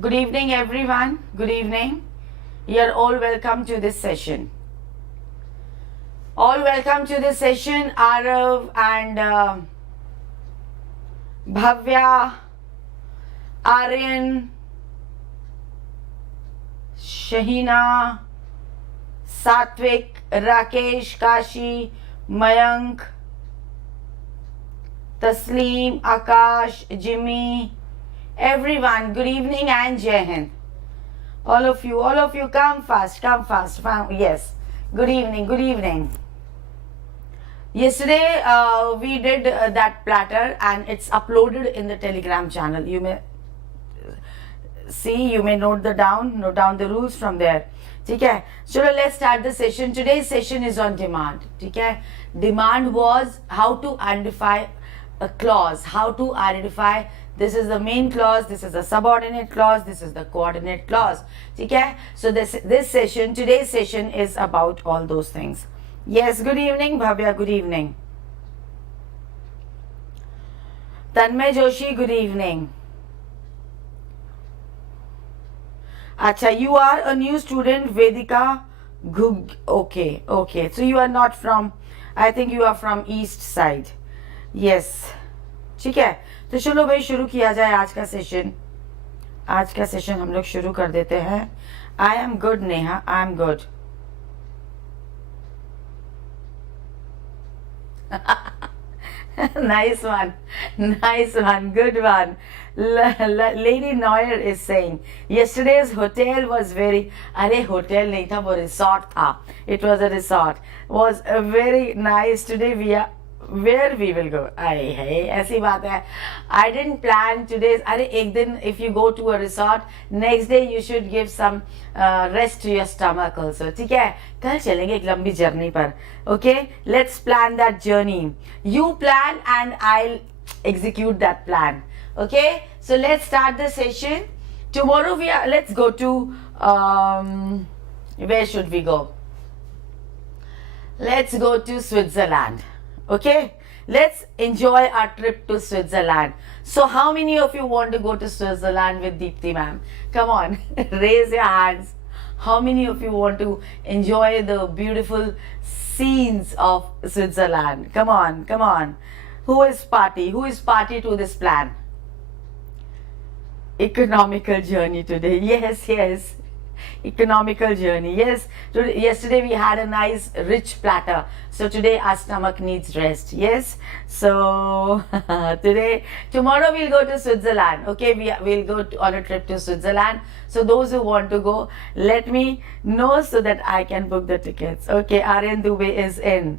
Good evening, everyone. Good evening. You're all welcome to this session. All welcome to this session, Arav and Bhavya, Aryan, Shahina, Satvik, Rakesh, Kashi, Mayank, Tasleem, Akash, Jimmy, everyone. Good evening and Jai Hind. All of you, come fast. Yes. Good evening. Yesterday we did that platter and it's uploaded in the Telegram channel. You may see, you may note down the rules from there. Okay, so let's start the session. Today's session is on demand. Okay, demand was how to identify a clause, how to identify this is the main clause, this is the subordinate clause, this is the coordinate clause. Okay, so today's session is about all those things. Yes, good evening, Bhavya, good evening. Tanmay Joshi, good evening. Acha, you are a new student, Vedika Gug. Okay. So you are not from, I think you are from east side. Yes. ठीक है, तो चलो भाई शुरू किया जाए आज का सेशन हम लोग शुरू कर देते हैं. I am good Neha, I am good. Nice one, good one. Lady Neuer is saying yesterday's hotel was very, अरे hotel नहीं था, वो resort था. It was a resort. Was very nice. Today we are where we will go. Hey, ऐसी बात है. I didn't plan today's. अरे एक दिन if you go to a resort, next day you should give some rest to your stomach also. ठीक है, कल चलेंगे एक लंबी जर्नी पर. Okay, let's plan that journey. You plan and I'll execute that plan. Okay, so let's start the session. Tomorrow let's go to where should we go? Let's go to Switzerland. Okay, let's enjoy our trip to Switzerland. So how many of you want to go to Switzerland with Deepti Mam? Come on, raise your hands. How many of you want to enjoy the beautiful scenes of Switzerland? Come on. Who is party to this plan? Economical journey today. Yes. Economical journey. Yes. Yesterday we had a nice rich platter. So today our stomach needs rest. Yes. So tomorrow we'll go to Switzerland. Okay, we'll go on a trip to Switzerland. So those who want to go, let me know so that I can book the tickets. Okay, Aryan Dubey is in.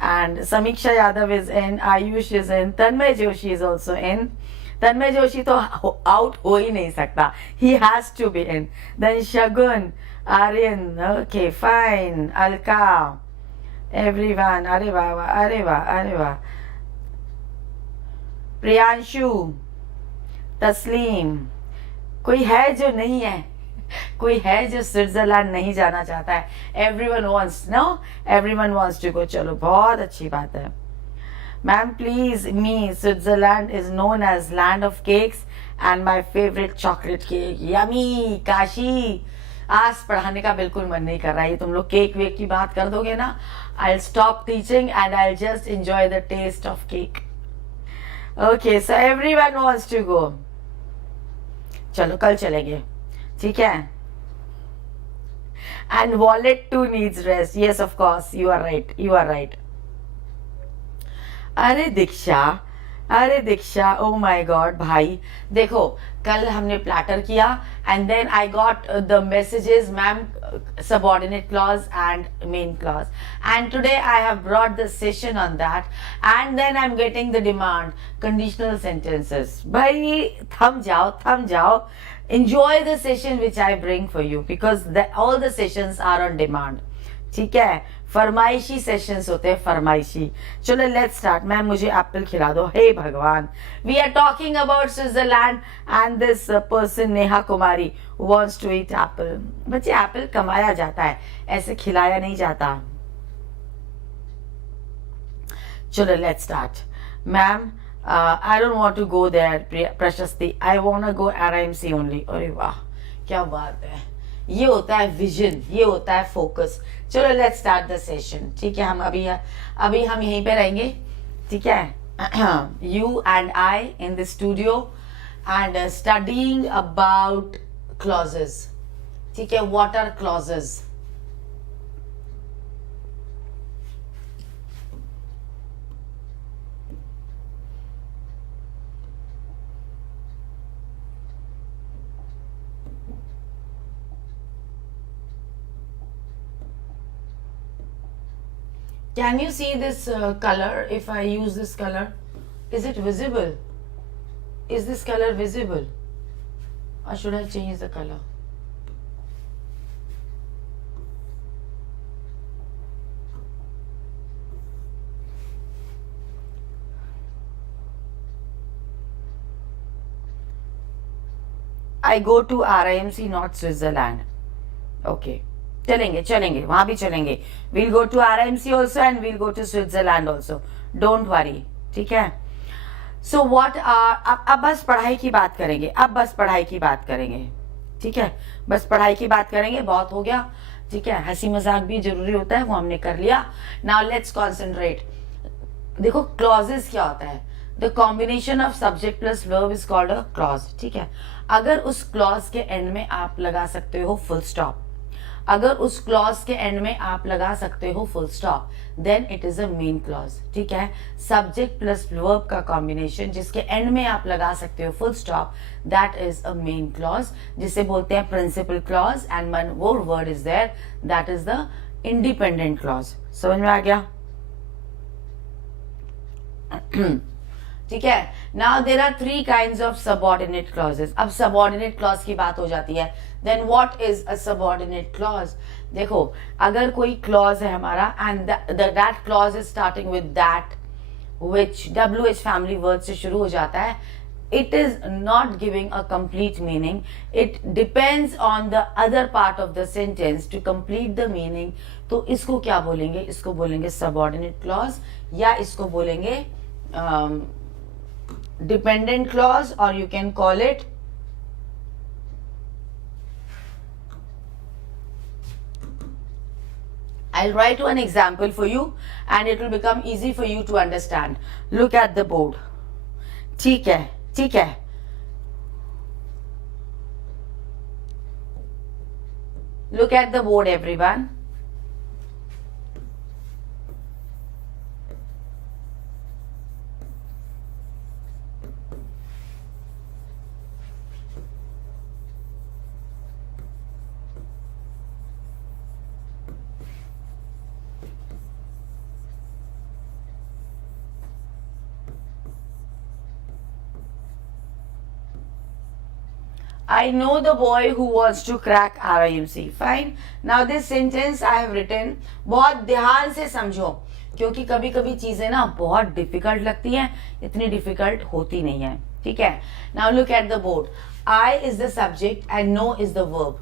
And Samiksha Yadav is in. Ayush is in. Tanmay Joshi is also in. Tanmay Joshi तो out हो ही नहीं सकता. He has to be in. Then Shagun, Aryan, okay, fine. Alka, everyone. अरे वाह. Priyanshu, Tasleem. कोई है जो नहीं है? कोई है जो स्विट्जरलैंड नहीं जाना चाहता है? Everyone wants to go. चलो, बहुत अच्छी बात है. Ma'am, please, Switzerland is known as land of cakes and my favorite chocolate cake. Yummy, Kashi. आज पढ़ाने का बिल्कुल मन नहीं कर रहा है. तुम लोग केक वेक की बात कर दोगे ना, I'll stop teaching and I'll just enjoy the taste of cake. Okay, so everyone wants to go. चलो कल चलेंगे, ठीक है? And wallet too needs rest. Yes, of course, you are right. अरे दीक्षा, oh my god भाई, देखो कल हमने प्लाटर किया and then I got the messages, ma'am, subordinate clause and main clause, and today I have brought the session on that, and then I'm getting the demand, conditional sentences. भाई थम जाओ, enjoy the session which I bring for you because all the sessions are on demand. ठीक है, फरमाइशी sessions होते हैं, फरमाइशी. चलो let's start. Ma'am मुझे एप्पल खिला दो. हे भगवान, we are talking about Switzerland and this person Neha Kumari wants to eat apple. बच्चे एप्पल कमाया जाता है, ऐसे खिलाया नहीं जाता. चलो let's start. Ma'am I don't want to go there, Prashasti. I want to go RIMC only. अरे वाह, क्या बात है. ये होता है विजन, ये होता है फोकस. चलो लेट्स स्टार्ट द सेशन. ठीक है, हम अभी हम यहीं पे रहेंगे. ठीक है, you and I in the studio and studying about clauses. ठीक है, what are clauses? Can you see this color? If I use this color, is it visible? Is this color visible? Or should I change the color? I go to RIMC, not Switzerland. Okay. चलेंगे वहां भी चलेंगे. We'll go to RIMC also and we'll go to Switzerland also. Don't worry. ठीक है. So what are अब बस पढ़ाई की बात करेंगे. ठीक है, बस पढ़ाई की बात करेंगे. बहुत हो गया. ठीक है, हंसी मजाक भी जरूरी होता है, वो हमने कर लिया. Now let's concentrate. देखो क्लॉजेस क्या होता है. The combination of subject plus verb is called a clause. ठीक है, अगर उस क्लॉज के एंड में आप लगा सकते हो फुल स्टॉप, अगर उस क्लॉज के एंड में आप लगा सकते हो full stop, then it is a main clause. ठीक है, सब्जेक्ट प्लस वर्ब का कॉम्बिनेशन जिसके एंड में आप लगा सकते हो full stop, that is a main clause, जिसे बोलते हैं principal clause. And one more word is there, that is the independent clause. समझ में आ गया? ठीक है. Now there are 3 kinds of subordinate clauses. अब सबऑर्डिनेट क्लॉज की बात हो जाती है. Then what is a subordinate clause? देखो, अगर कोई क्लॉज है हमारा and that clause is starting with that which WH family word से शुरू हो जाता है, it is not giving a complete meaning. It depends on the other part of the sentence to complete the meaning. तो इसको क्या बोलेंगे? इसको बोलेंगे subordinate clause, या इसको बोलेंगे dependent clause, or you can call it I'll write one example for you and it will become easy for you to understand. Look at the board. ठीक है, ठीक है. Look at the board, everyone. I know the boy who wants to crack RIMC. Fine. Now this sentence I have written. बहुत ध्यान से समझो, क्योंकि कभी कभी चीजें ना बहुत डिफिकल्ट लगती हैं, इतनी डिफिकल्ट होती नहीं है. ठीक है. Now look at the board. I is the subject and no is the verb.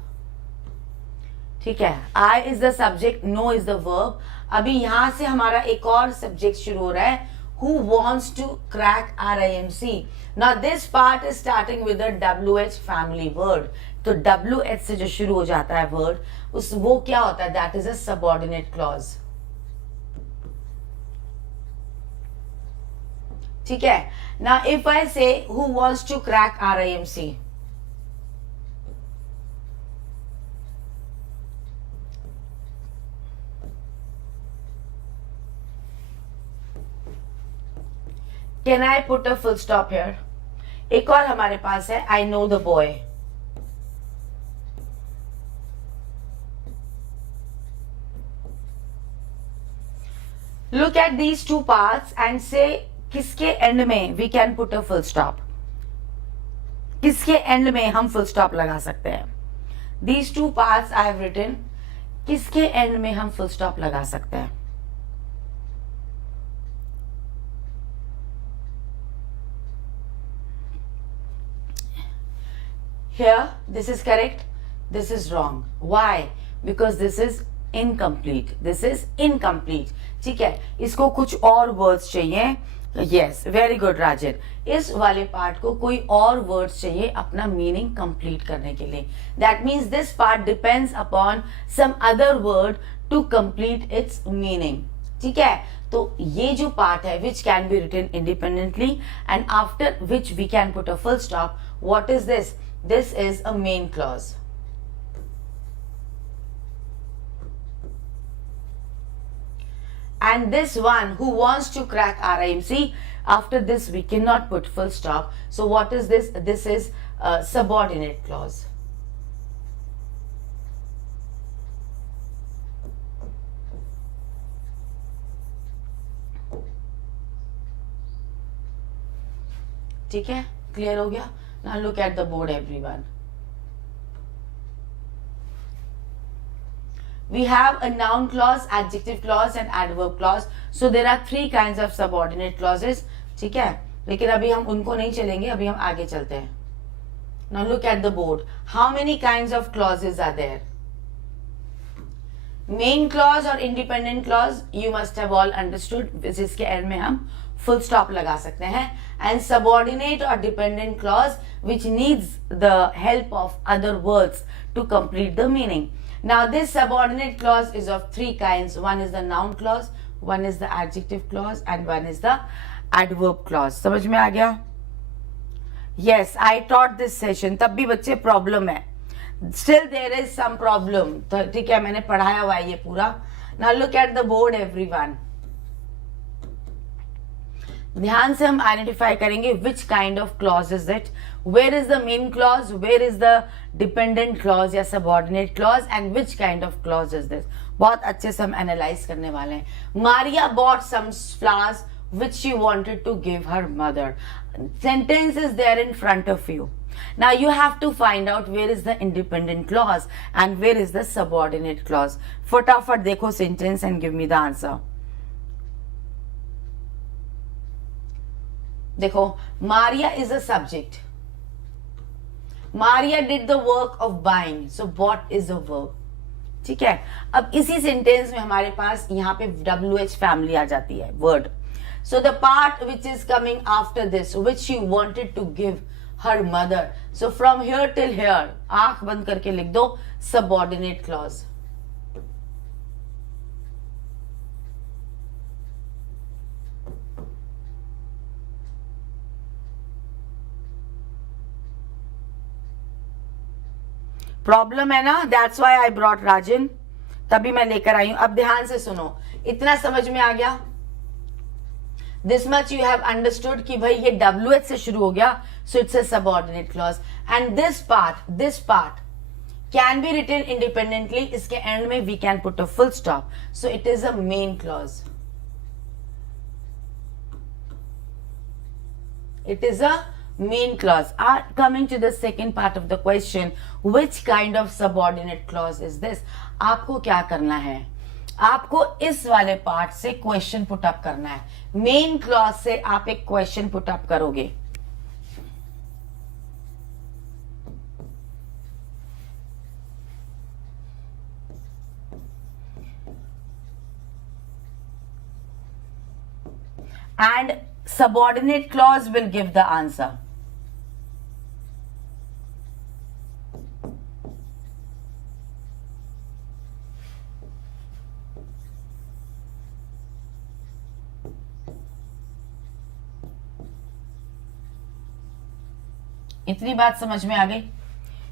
ठीक है, I is the subject, no is the verb. अभी यहाँ से हमारा एक और सब्जेक्ट शुरू हो रहा है, who wants to crack RIMC. Now this part is starting with the WH family word. तो WH से जो शुरू हो जाता है word, उस वो क्या होता है? That is a subordinate clause. ठीक है. Now if I say who wants to crack RIMC, can I put a full stop here? एक और हमारे पास है I know the boy. Look at these two parts and say किसके and में we can put a full stop. किसके and में हम full stop लगा सकते हैं? These two parts I have written. किसके एंड में हम full stop लगा सकते हैं? Here, this is correct, this is wrong. Why? Because this is incomplete. This is incomplete. ठीक है, इसको कुछ और words चाहिए. यस, वेरी गुड राजन. इस वाले पार्ट को कोई और वर्ड्स चाहिए अपना मीनिंग कंप्लीट करने के लिए. That means this part depends upon some other word to complete its meaning. ठीक है, तो ये जो पार्ट है which can be written independently and after which we can put a full stop. What is this? This is a main clause. And this one who wants to crack RIMC, after this we cannot put full stop. So what is this? This is a subordinate clause. ठीक है, clear हो गया? Now look at the board everyone. We have a noun clause, adjective clause and adverb clause. So there are three kinds of subordinate clauses. ठीक है, लेकिन अभी हम उनको नहीं चलेंगे, अभी हम आगे चलते हैं. Now look at the board. How many kinds of clauses are there? Main clause और independent clause you must have all understood, जिसके end में हम full stop लगा सकते हैं. And subordinate or dependent clause which needs the help of other words to complete the meaning. Now this subordinate clause is of three kinds. One is the noun clause, one is the adjective clause and one is the adverb clause. समझ में आ गया? Yes, I taught this session. तब भी बच्चे problem है. Still there is some problem. तो ठीक है, मैंने पढ़ाया हुआ है ये पूरा. Now look at the board everyone. ध्यान से हम आइडेंटिफाई करेंगे which kind of clause is it, where is the main clause, where is the dependent clause या subordinate clause and which kind of clause is this. बहुत अच्छे से हम analyse करने वाले हैं. Maria bought some flowers which she wanted to give her mother. Sentence is there in front of you. Now you have to find out where is the independent clause and where is the subordinate clause. फटाफट देखो sentence and give me the answer. देखो, Maria is a subject. Maria did the work of buying. So bought is a verb. ठीक है, अब इसी sentence में हमारे पास यहाँ पे WH फैमिली आ जाती है, word. So the part which is coming after this, which she wanted to give her mother. So from here till here, आंख बंद करके लिख दो subordinate clause. प्रॉब्लम है ना, दैट्स वाई आई ब्रॉट राजन, तभी मैं लेकर आई हूं. अब ध्यान से सुनो, इतना समझ में आ गया? This much you have understood कि भाई ये WH से शुरू हो गया, so it's a subordinate clause. And this part can be written independently. इसके एंड में we can put a full stop, so it is a main clause. It is a main clause. Coming to the second part of the question, which kind of subordinate clause is this? आपको क्या करना है? आपको इस वाले part से question put up करना है. मेन क्लॉज से आप एक क्वेश्चन पुट अप करोगे. And subordinate clause will give the answer. इतनी बात समझ में आ गई?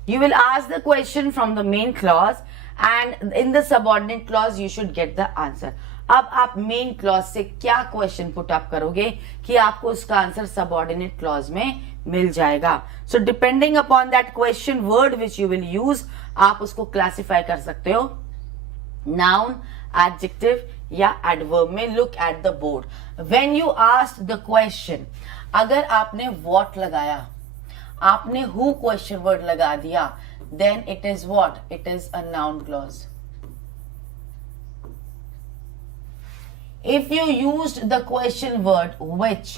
You will ask the question from the main clause and in the subordinate clause you should get the answer. अब आप मेन क्लॉज से क्या क्वेश्चन पुट अप करोगे कि आपको उसका आंसर सबऑर्डिनेट क्लॉज में मिल जाएगा. So depending upon that question word which you will use, आप उसको क्लासिफाई कर सकते हो नाउन, एडजेक्टिव या एडवर्ब में. Look at the board. When you asked the question, अगर आपने व्हाट लगाया, आपने हु क्वेश्चन वर्ड लगा दिया, then it is what? It is a noun clause. If you used the question word which,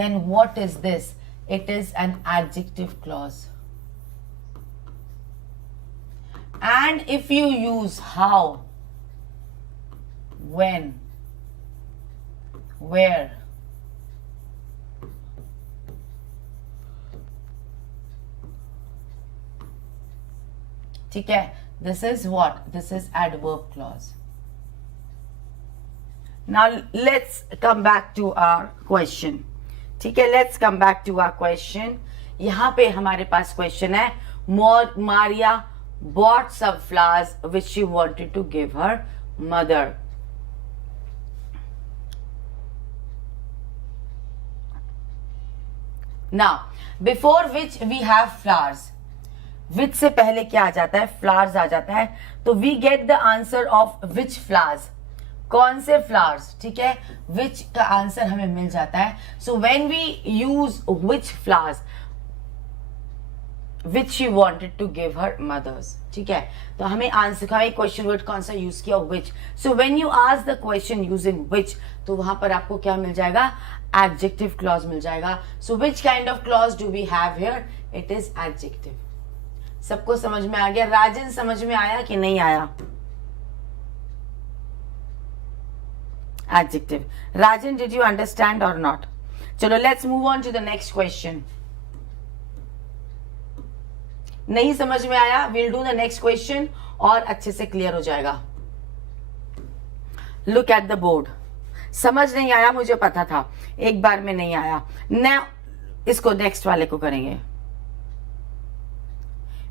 then what is this? It is an adjective clause. And if you use how, when, where, ठीक है, this is what, this is adverb clause. Now let's come back to our question. ठीक है, let's come back to our question. यहां पे हमारे पास question है, Maria bought some flowers which she wanted to give her mother. Now before which we have flowers, which से पहले क्या आ जाता है, flowers आ जाता है. तो we get the answer of which flowers, कौन से flowers. ठीक है, which का आंसर हमें मिल जाता है. So when we use which flowers, which she wanted to give her mothers. ठीक है, तो हमें आंसर का क्वेश्चन वर्ड कौन सा यूज किया, which. So when you ask the question using which, तो वहां पर आपको क्या मिल जाएगा, adjective clause मिल जाएगा. So which kind of clause do we have here? It is adjective. सबको समझ में आ गया? राजन समझ में आया कि नहीं आया? Adjective. Rajan, did you understand or not? चलो let's move on to the next question. नहीं समझ में आया, will do the next question और अच्छे से क्लियर हो जाएगा. Look at the board. समझ नहीं आया, मुझे पता था एक बार में नहीं आया. न इसको नेक्स्ट वाले को करेंगे.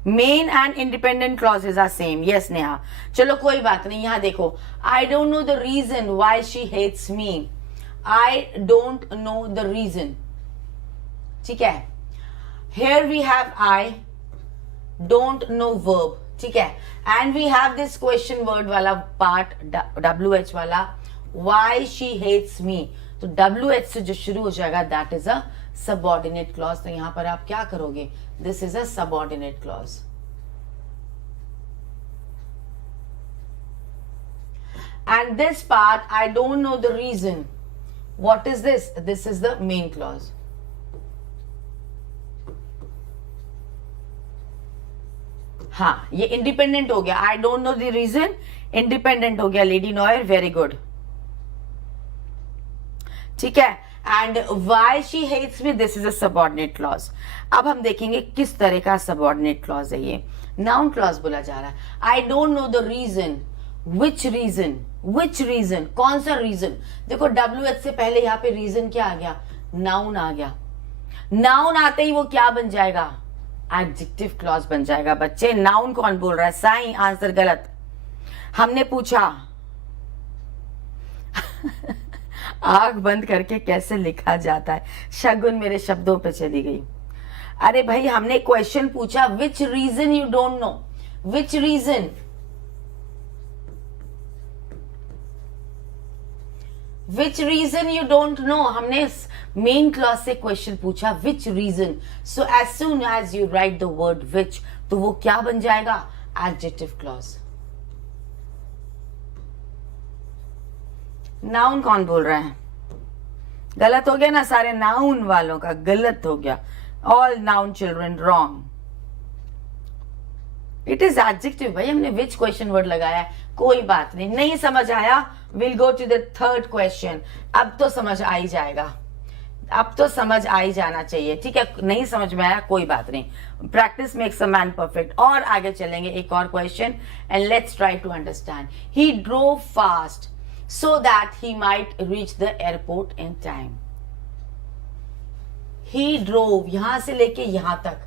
Main and independent clauses are same. Yes Neha, चलो कोई बात नहीं. यहां देखो, I don't know the reason why she hates me. I don't know the reason. ठीक है, here we have I don't know verb. ठीक है, and we have this question word वाला part, WH वाला, why she hates me. तो WH से जो शुरू हो जाएगा that is a subordinate clause. तो यहां पर आप क्या करोगे, this is a subordinate clause. And this part, I don't know the reason. What is this? This is the main clause. हाँ, ये इंडिपेंडेंट हो गया. I don't know the reason, independent हो गया. Lady noir, very good. ठीक है, and why she hates me, this is a subordinate clause. अब हम देखेंगे किस तरह का सबऑर्डिनेट क्लॉज है ये. नाउन क्लॉज बोला जा रहा है. I don't know the reason. Which reason, which reason, कौन सा रीजन. देखो WH से पहले यहाँ पे रीजन क्या आ गया, नाउन आ गया. नाउन आते ही वो क्या बन जाएगा, एडजेक्टिव क्लॉज बन जाएगा. बच्चे नाउन कौन बोल रहा है, साई. आंसर गलत. हमने पूछा आंख बंद करके कैसे लिखा जाता है. शगुन मेरे शब्दों पे चली गई. अरे भाई, हमने क्वेश्चन पूछा which reason you don't know. Which reason, which reason you don't know. हमने मेन क्लॉज से क्वेश्चन पूछा which reason. So as soon as you write the word which, तो वो क्या बन जाएगा, एडजेक्टिव क्लॉज. नाउन कौन बोल रहा है, गलत हो गया ना. सारे नाउन वालों का गलत हो गया. All noun children wrong. It is adjective. भाई हमने विच क्वेश्चन वर्ड लगाया है. कोई बात नहीं, नहीं समझ आया, will go to the third question. अब तो समझ आ ही जाएगा, अब तो समझ आ ही जाना चाहिए. ठीक है, नहीं समझ में आया कोई बात नहीं. Practice makes a man perfect. और आगे चलेंगे, एक और question and let's try to understand. He drove fast so that he might reach the airport in time. He drove, यहां से लेके यहां तक.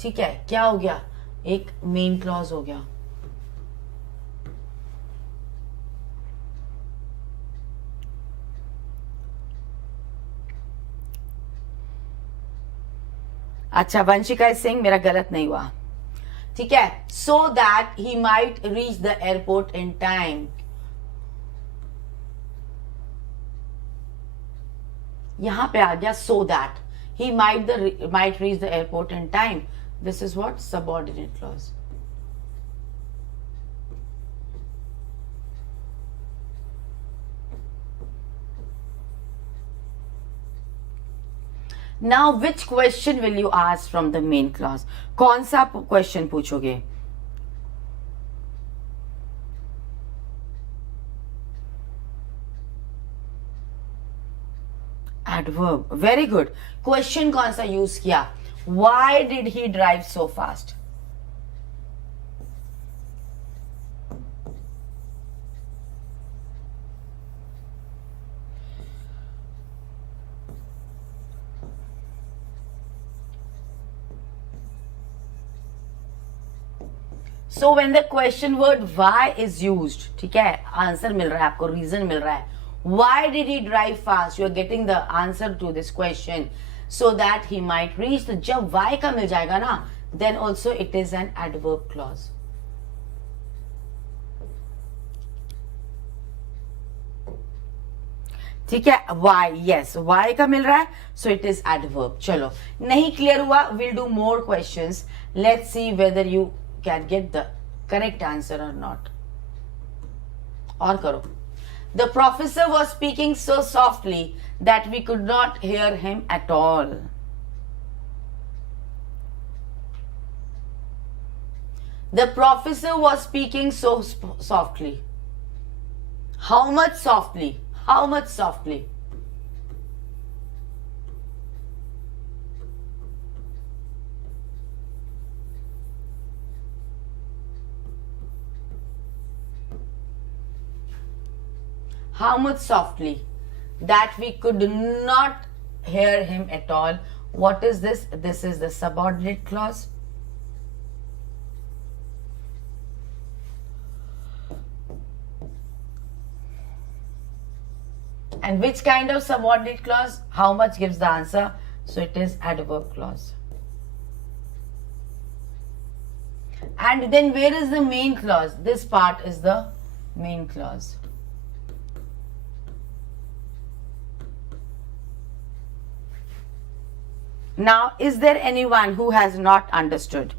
ठीक है, क्या हो गया, एक मेन क्लॉज हो गया. अच्छा, वंशिका सिंह, मेरा गलत नहीं हुआ. ठीक है, सो that he might reach the airport in time. यहां पे आ गया सो that he might reach the airport in time. This is what, subordinate clause. Now which question will you ask from the main clause? कौन सा question पूछोगे? Adverb. Very good. Question कौन सा use किया? Why did he drive so fast? So when the question word why is used, ठीक है, answer मिल रहा है आपको, रीजन मिल रहा है. Why did he drive fast? You are getting the answer to this question so that he might reach. तो जब why का मिल जाएगा ना, then also it is an adverb clause. ठीक है, why, yes, why का मिल रहा है, so it is adverb. चलो, नहीं क्लियर हुआ, we'll do more questions. Let's see whether you can get the correct answer or not. और करो. The professor was speaking so softly that we could not hear him at all. The professor was speaking so softly. How much softly? How much softly? How much softly? That we could not hear him at all. What is this? This is the subordinate clause. And which kind of subordinate clause? How much gives the answer? So it is adverb clause. And then where is the main clause? This part is the main clause. Now, is there anyone who has not understood?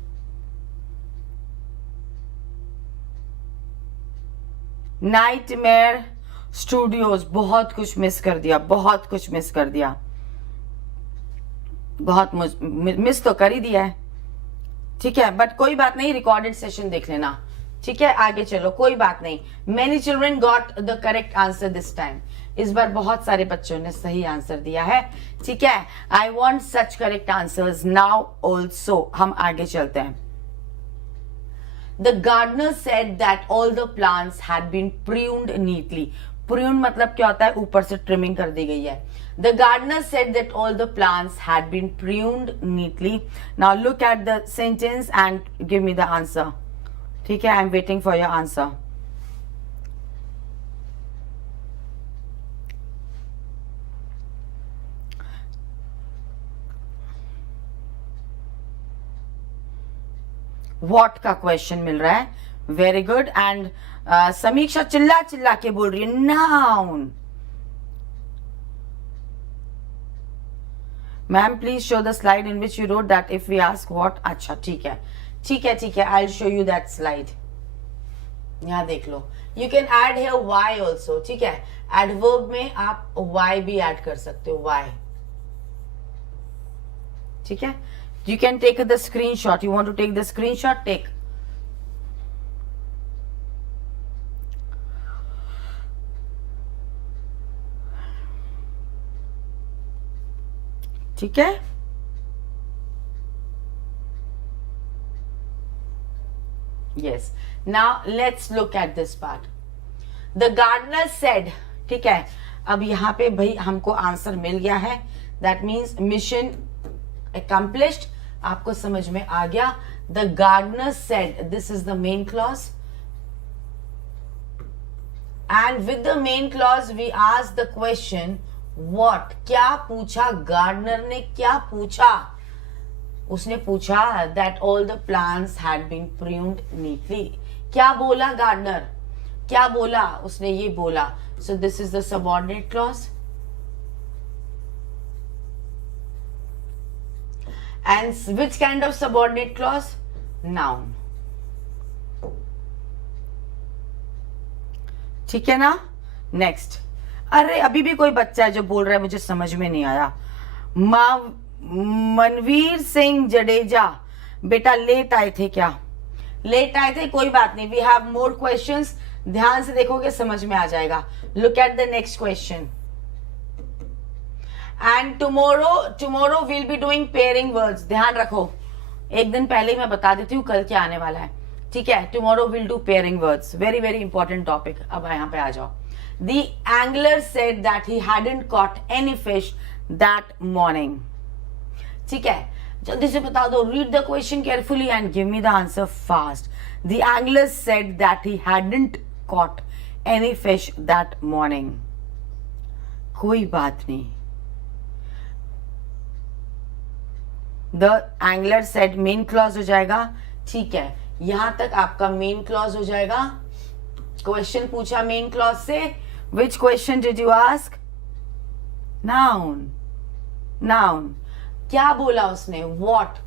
Nightmare Studios, बहुत कुछ miss कर दिया, बहुत कुछ miss कर दिया, बहुत miss तो कर ही दिया है. ठीक है, बट कोई बात नहीं, रिकॉर्डेड सेशन देख लेना. ठीक है, आगे चलो, कोई बात नहीं. Many children got the correct answer this time. इस बार बहुत सारे बच्चों ने सही आंसर दिया है. ठीक है, I want such correct answers now also. हम आगे चलते हैं. The gardener said that all the plants had been pruned neatly. Prune मतलब क्या होता है? ऊपर से trimming कर दी गई है. The gardener said that all the plants had been pruned neatly. Now look at the sentence and give me the answer. ठीक है, I'm waiting for your answer. What का क्वेश्चन मिल रहा है? Very good. एंड समीक्षा चिल्ला चिल्ला के बोल रही है noun. Ma'am please show the slide in which you wrote that if we ask what. अच्छा ठीक है, ठीक है, ठीक है, I will show you that slide. यहां देख लो. You can add here why also. ठीक है, एडवर्ब में आप वाई भी ऐड कर सकते हो, वाई. ठीक है, you can take the screenshot. You want to take the screenshot? Take. ठीक है, yes. Now let's look at this part. The gardener said. ठीक है, अब यहाँ पे भाई हमको आंसर मिल गया है. That means mission accomplished. आपको समझ में आ गया. The gardener said, this is the main clause, and with the main clause we ask the question what. क्या पूछा गार्डनर ने? क्या पूछा? उसने पूछा that all the plants had been pruned neatly. क्या बोला गार्डनर? क्या बोला? उसने ये बोला. So this is the subordinate clause. And which kind of subordinate clause? Noun. ठीक है ना? Next. अरे अभी भी कोई बच्चा है जो बोल रहा है मुझे समझ में नहीं आया. मनवीर सिंह जडेजा, बेटा लेट आए थे क्या? लेट आए थे, कोई बात नहीं. We have more questions. ध्यान से देखोगे समझ में आ जाएगा. Look at the next question. And tomorrow will be doing pairing words. ध्यान रखो, एक दिन पहले ही मैं बता देती हूँ कल क्या आने वाला है. ठीक है, tomorrow will do pairing words. Very very important topic. अब यहाँ पे आ जाओ. The angler said that he hadn't caught any fish that morning. ठीक है, जल्दी से बता दो, read the question carefully and give me the answer fast. The angler said that he hadn't caught any fish that morning. कोई बात नहीं. The angler said main clause हो जाएगा. ठीक है, यहां तक आपका मेन क्लॉज हो जाएगा. क्वेश्चन पूछा मेन क्लॉज से. Which question did you ask? Noun. Noun. क्या बोला उसने? वॉट.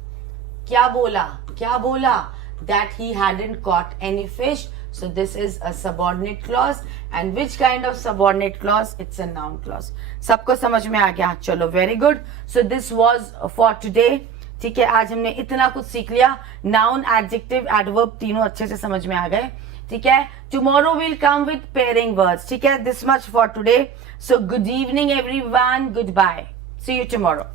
क्या बोला? क्या बोला? That he hadn't caught any fish. So this is a subordinate clause. And which kind of subordinate clause? It's a noun clause. सबको समझ में आ गया? चलो, very good. So this was for today. ठीक है, आज हमने इतना कुछ सीख लिया. नाउन, एडजेक्टिव, एडवर्ब तीनों अच्छे से समझ में आ गए. ठीक है, tomorrow we'll come with pairing words. ठीक है, this much for today. So good evening everyone. Goodbye. See you tomorrow.